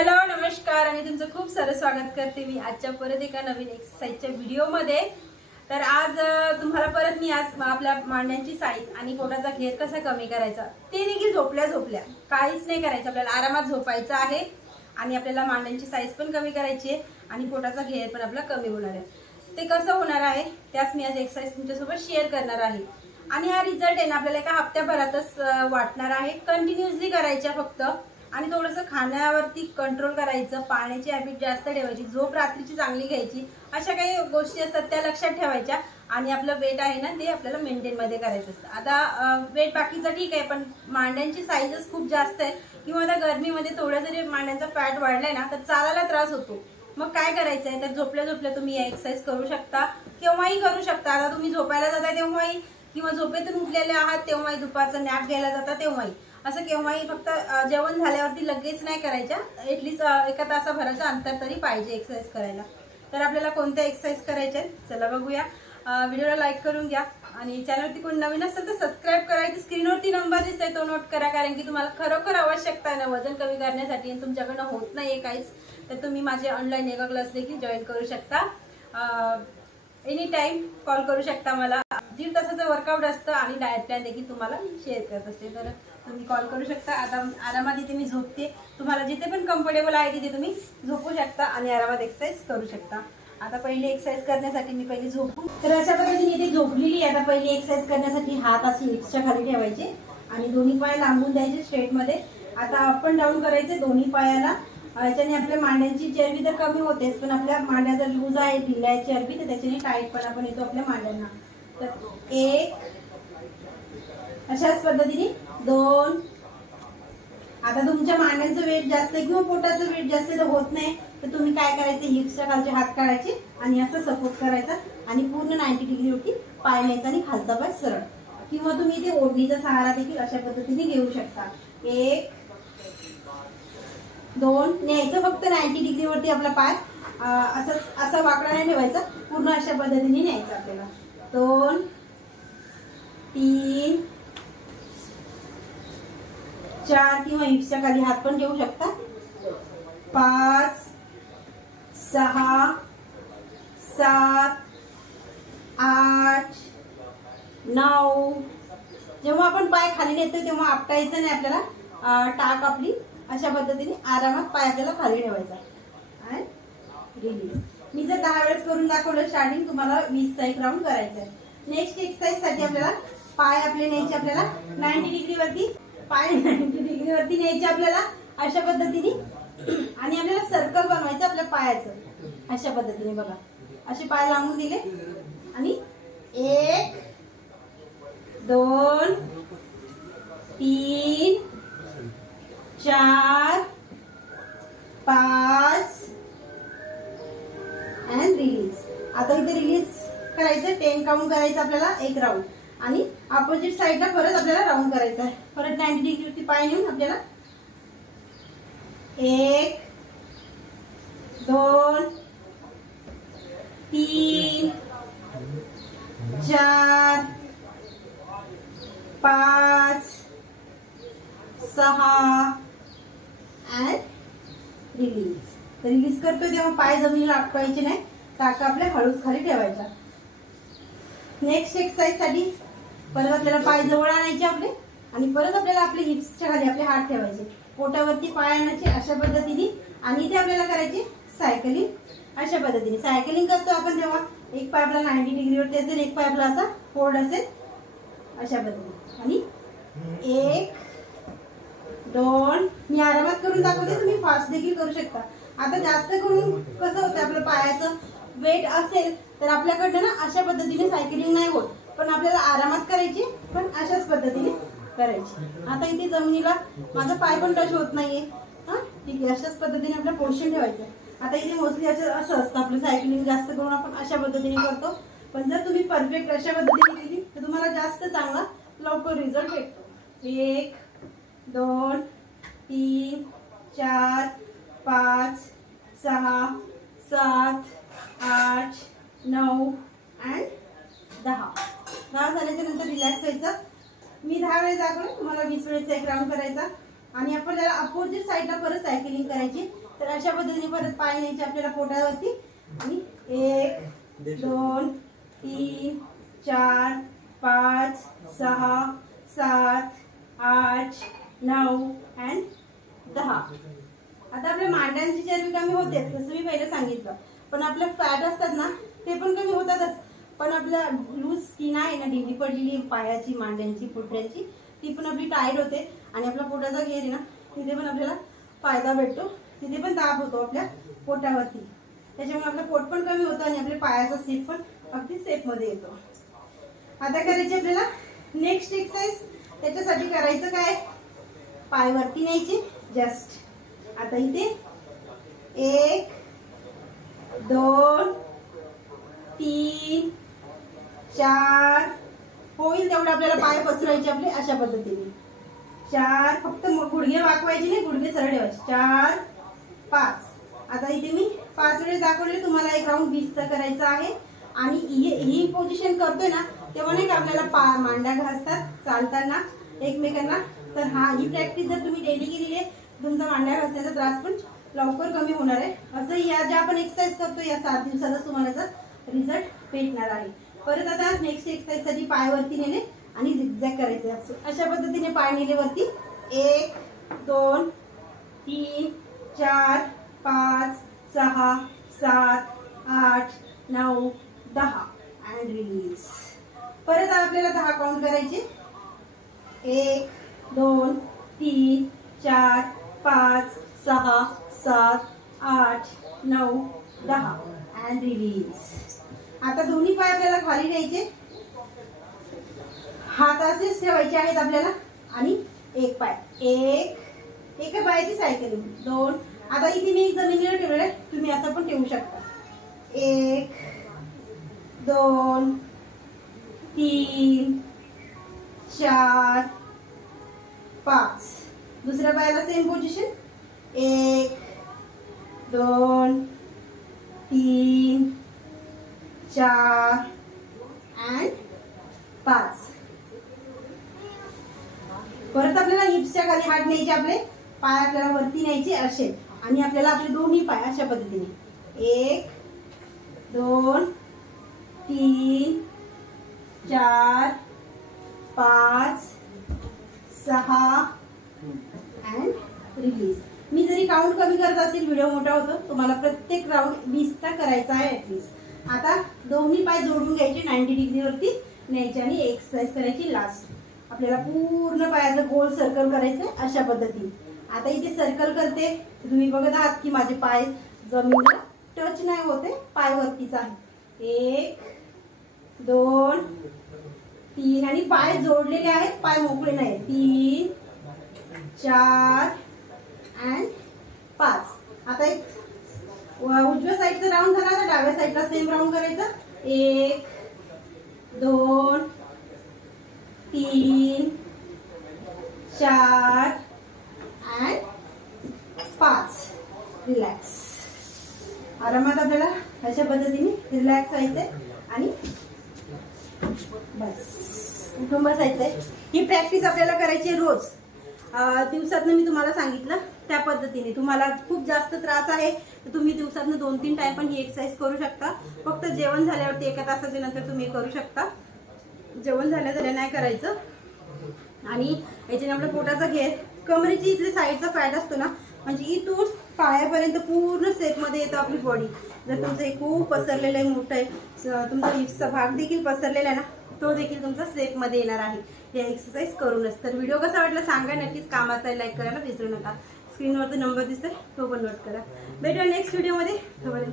Hello नमस्कार आणि तुमचं खूप सारं स्वागत करते मी आजच्या परत एका नवीन एक्सरसाइजच्या व्हिडिओमध्ये। तर आज तुम्हाला परत मी आज आपल्या मांड्यांची साईज आणि पोटाचा घेर कसा कमी करायचा ते देखील झोपल्या काहीच नाही करायचं, आपल्याला आरामात झोपायचं आहे आणि आपल्याला मांड्यांची साईज पण कमी करायची आहे आणि पोटाचा घेर पण आपला कमी होणार आहे। ते कसं होणार आहे त्याच मी आज एक्सरसाइज तुमच्यासोबत शेअर करणार आहे आणि हा रिझल्ट आहे ना आपल्याला एका हप्त्याभरातच वाटणार आहे। कंटिन्यूअसली करायच्या फक्त आणि थोडंसं खाण्यावरती कंट्रोल करायचं, पाण्याची हॅबिट जास्त ठेवायची, झोप रात्रीची चांगली घ्यायची, अशा काही गोष्टी असतात त्या लक्षात ठेवायच्या आणि आपलं वेट आहे ना ते आपल्याला मेंटेन मध्ये करायचं असतं। आता वेट बाकीचं ठीक आहे पण मांड्यांची साईजच खूप जास्त आहे किंवा आता गरमीमध्ये थोडं जरी मांड्यांचा फॅट वाढलाय ना तर चालायला त्रास होतो। मग काय करायचंय तर झोपल्या तुम्ही या एक्सरसाइज करू शकता, केव्हाही करू शकता। आता तुम्ही झोपायला जाताय तेव्हाही किंवा झोपेतून उठलेले आहात तेव्हाही, दुपारचं नॅप घ्यायला जाता तेव्हाही, असं केव्हाही फक्त जेवण झाल्यावरती लगेच नाही करायच्या, एटलीस्ट एका तासाभराचं अंतर तरी पाहिजे एक्सरसाइज करायला। तर आपल्याला कोणत्या एक्सरसाइज करायच्या चला बघूया। व्हिडिओला लाईक करून घ्या आणि चॅनलवरती कोण नवीन असेल तर सबस्क्राईब करायची, स्क्रीनवरती नंबर दिसतोय तो नोट करा, कारण की तुम्हाला खरोखर आवश्यकता आहे ना वजन कमी करण्यासाठी आणि तुमच्याकडनं होत नाहीये काहीच तर तुम्ही माझे ऑनलाईन योगा क्लास देखील जॉईन करू शकता। एनी टाइम कॉल करू शकता मला, 1.5 तासाचं वर्कआउट असतं आणि डाएट प्लॅन देखील तुम्हाला शेअर करत असते, तर तुम्ही कॉल करू शकता। आता आरामात इथे मी झोपते, तुम्हाला जिथे पण कम्फर्टेबल आहे तिथे तुम्ही झोपू शकता आणि आरामात एक्सरसाइज करू शकता। आता पहिली एक्सरसाइज करण्यासाठी मी पहिली झोपू, तर अशा पद्धतीने इथे झोपलेली आहे। आता पहिली एक्सरसाइज करण्यासाठी हात असे हिप्सच्या खाली ठेवायचे आणि दोन्ही पाय लांबून द्यायचे स्ट्रेट मध्ये। आता अप अँड डाऊन करायचे दोन्ही पायाला, याच्याने आपल्या मांड्यांची चरबी तर कमी होतेच पण आपल्या मांड्या जर लूज आहे, ढिल्या आहे चरबी तर त्याच्याने टाईटपणा पण येतो आपल्या मांड्यांना। तर 1, अशाच पद्धतीने 2। आता तुमच्या मांड्यांचं वेट जास्त किंवा पोटाचं वेट जास्त तर होत नाही तर तुम्ही काय करायचं, हिप्सच्या खालचे हात काढायचे आणि असं सपोर्ट करायचा आणि पूर्ण 90 डिग्री वरती पाय न्यायचा आणि खालचा पाय सरळ, किंवा तुम्ही इथे ओढणीचा सहारा देखील अशा पद्धतीने घेऊ शकता। 1, 2 न्यायचं, फक्त 90 डिग्री वरती आपला पाय असं वाकडा नाही ठेवायचा, पूर्ण अशा पद्धतीने न्यायचं आपल्याला। 2, 3, 4 किंवा हिप्सच्या खाली हात पण ठेवू शकता। 5, 6, 7, 8, 9। जेव्हा आपण पाय खाली नेतो तेव्हा आपटायचं नाही आपल्याला, टाक आपली अशा पद्धतीने आरामात पाय आपल्याला खाली ठेवायचा आणि रिलीज। मी जर 10 वेळेस करून दाखवलं स्टार्टिंग, तुम्हाला 20चा एक राऊंड करायचा आहे। नेक्स्ट एक्सरसाइज साठी आपल्याला पाय आपले न्यायचे, आपल्याला 90 डिग्री वरती पाय 90 डिग्री वरती न्यायचे आपल्याला अशा पद्धतीने आणि आपल्याला सर्कल बनवायचं आपल्या पायाचं अशा पद्धतीने। बघा असे पाय लांबून दिले आणि 1, 2, 3, 4, 5 अँड रिलीज। आता इथे रिलीज करायचं, 10 काउंट करायचं आपल्याला एक राऊंड आणि अपोजिट साइडला परत आपल्याला राऊंड करायचा आहे। परत 90 डिग्री वरती पाय नेऊन आपल्याला 1, 2, 3, 4, 5, 6 अँड रिलीज। रिलीज करतोय तेव्हा पाय जमिनीला आपटायचे नाही, टाका आपल्या हळूच खाली ठेवायचा। नेक्स्ट एक्सरसाइज साठी परत आपल्याला पाय जवळ आणायचे आपले आणि परत आपल्याला आपले हिप्सच्या खाली आपले हात ठेवायचे, पोटावरती पाय आणायचे अशा पद्धतीने आणि इथे आपल्याला करायचे सायकलिंग अशा पद्धतीने। सायकलिंग करतो आपण तेव्हा एक पाय आपला 90 डिग्रीवरती असेल, एक पाय आपला असा फोल्ड असेल अशा पद्धतीने आणि 1, 2 मी आरामात करून दाखवते, तुम्ही फास्ट देखील करू शकता। आता जास्त करून कसं होतं आपल्या पायाचं वेट असेल तर आपल्याकडनं ना अशा पद्धतीने सायकलिंग नाही होत, पण आपल्याला आरामात करायची पण अशाच पद्धतीने करायची। आता इथे जमिनीला माझा पाय पण टच होत नाहीये, हा ठीक आहे, अशाच पद्धतीने आपलं पोझिशन ठेवायचं। आता इथे मोस्टली असं असतं आपलं सायकलिंग जास्त करून आपण अशा पद्धतीने करतो, पण जर तुम्ही परफेक्ट अशा पद्धतीने केली तर तुम्हाला जास्त चांगला लवकर रिझल्ट भेटतो। 1, 2, 3, 4, 5, 6, 7, 8, 9 अँड 10 झाल्याच्या नंतर रिलॅक्स व्हायचं। मी 10 वेळेस दाखवलं, तुम्हाला 20 वेळेचा एक राऊंड करायचा आणि आपल्याला अपोजिट साइडला परत सायकलिंग करायची अशा पद्धतीने परत पाय न्यायचे आपल्याला पोटावरती आणि 1 2 3 4 5 6 7 8 9 and 10. आता आपल्या मांड्यांची चरबी कमी होते जसं मी पहिले सांगितलं, पण आपले फॅट असतात ना ते पण कमी होतातच, पण आपल्या लूज स्किन आहे ना, ढिली पडलेली पायाची, मांड्यांची, पोटऱ्यांची, ती पण आपली टाईट होते आणि आपला पोटाचा घेर आहे ना तिथे पण आपल्याला फायदा भेटतो, तिथे पण ताप होतो आपल्या पोटावरती, त्याच्यामुळे आपलं पोट पण कमी होतं आणि आपल्या पायाचा शेप पण अगदी शेप मध्ये येतो. आता करायची आपल्याला नेक्स्ट एक्सरसाइज. त्याच्यासाठी करायचं काय, पाय वरती न्यायचे जस्ट. आता इथे 1 2 3 4 होईल तेवढे आपल्याला पाय पसरायचे आपले अशा पद्धतीने. 4 फक्त गुडघे वाकवायचे नाही, गुडघे सरळ ठेवायचे. 4 5. आता इथे मी 5 वेळेस दाखवले, तुम्हाला एक राऊंड 20चा करायचा आहे. आणि ही पोझिशन करतोय ना तेव्हा नाही का आपल्याला मांड्या घासतात चालताना एकमेकांना, तर ही प्रॅक्टिस जर तुम्ही डेली केली आहे तुमचा मांड्या घासण्याचा त्रास पण लवकर कमी होणार आहे. असं या ज्या आपण एक्सरसाइज करतो या 7 दिवसाचा तुम्हाला रिझल्ट भेटणार आहे. परत आता नेक्स्ट एक्सरसाइज साठी पाय वरती नेले आणि झिगझॅग करायचे. अशा पद्धतीने पाय नेले वरती. 1 2 3 4 5 6 7 8 9 10 अँड रिलीज. परत आपल्याला 10 काउंट करायचे. 1 2 3 4 5 6 7 8 9 10 अँड रिलीज. आता दोन्ही पाय आपल्याला खाली घ्यायचे, हात असेच ठेवायचे आहेत आपल्याला आणि एक पाय एका पायाची सायकलिंग. 2. आता इथे मी जमिनीवर ठेवलेलं आहे, तुम्ही असं पण ठेवू शकता. 1 2 3 4 5. दुसऱ्या पायाला सेम पोझिशन. 1 2 3 4 अँड 5. परत आपल्याला हिप्सच्या खाली हात न्यायचे, आपले पाय आपल्याला वरती न्यायचे असे, आणि आपल्याला आपले दोन्ही पाय अशा पद्धतीने 1 2 3 4 5 6 अँड रिलीज. मी जरी काउंट कमी करत असेल व्हिडिओ मोठा होतो, तुम्हाला प्रत्येक राऊंड 20चा करायचा आहे ऍटलीस्ट. आता दोन्ही पाय जोडून घ्यायचे, 90 डिग्री वरती न्यायचे आणि एक्सरसाइज करायची लास्ट. आपल्याला पूर्ण पायाचं गोल सर्कल करायचंय अशा पद्धतीने. आता इथे सर्कल करते, तुम्ही बघत आहात की माझे पाय जमिनीला टच नाही होते, पाय वरतीच आहे. 1 2 3 आणि पाय जोडलेले आहेत, पाय मोकळे नाही. 3 4 अँड 5. आता एक उजव्या साईडचा राऊंड झाला तर डाव्या साईडला सेम राऊंड करायचा. 1 2 3 4 अँड 5. रिलॅक्स. आरामात आपल्याला अशा पद्धतीने रिलॅक्स व्हायचंय आणि बस उठून बसायचंय. ही प्रॅक्टिस आपल्याला करायची रोज दिवसातनं. मी तुम्हाला सांगितलं त्या पद्धतीने. तुम्हाला खूप जास्त त्रास आहे तर तुम्ही दिवसातनं 2-3 टाइम पण ही एक्सरसाइज करू शकता. फक्त जेवण झाल्यावरती 1 तासाच्या नंतर तुम्ही करू शकता. जेवण झाल्या नाही करायचं. आणि याच्याने आपल्या पोटाचा घेर, कमरेची इथले साईडचा फॅट असतो ना, म्हणजे इथून पायापर्यंत पूर्ण शेप मध्ये येतं आपली बॉडी. जर तुमचं हे खूप पसरलेलं आहे, मोठं आहे, तुमचा हिप्सचा भाग देखील पसरलेला आहे ना, तो देखील तुमचा शेप मध्ये येणार आहे हे एक्सरसाइज करूनच. तर व्हिडिओ कसा वाटला सांगा नक्कीच. कामाचा लाईक करायला विसरू नका. स्क्रीनवरती नंबर दिसतोय तो पण नोट करा. भेटूया नेक्स्ट व्हिडिओ मध्ये.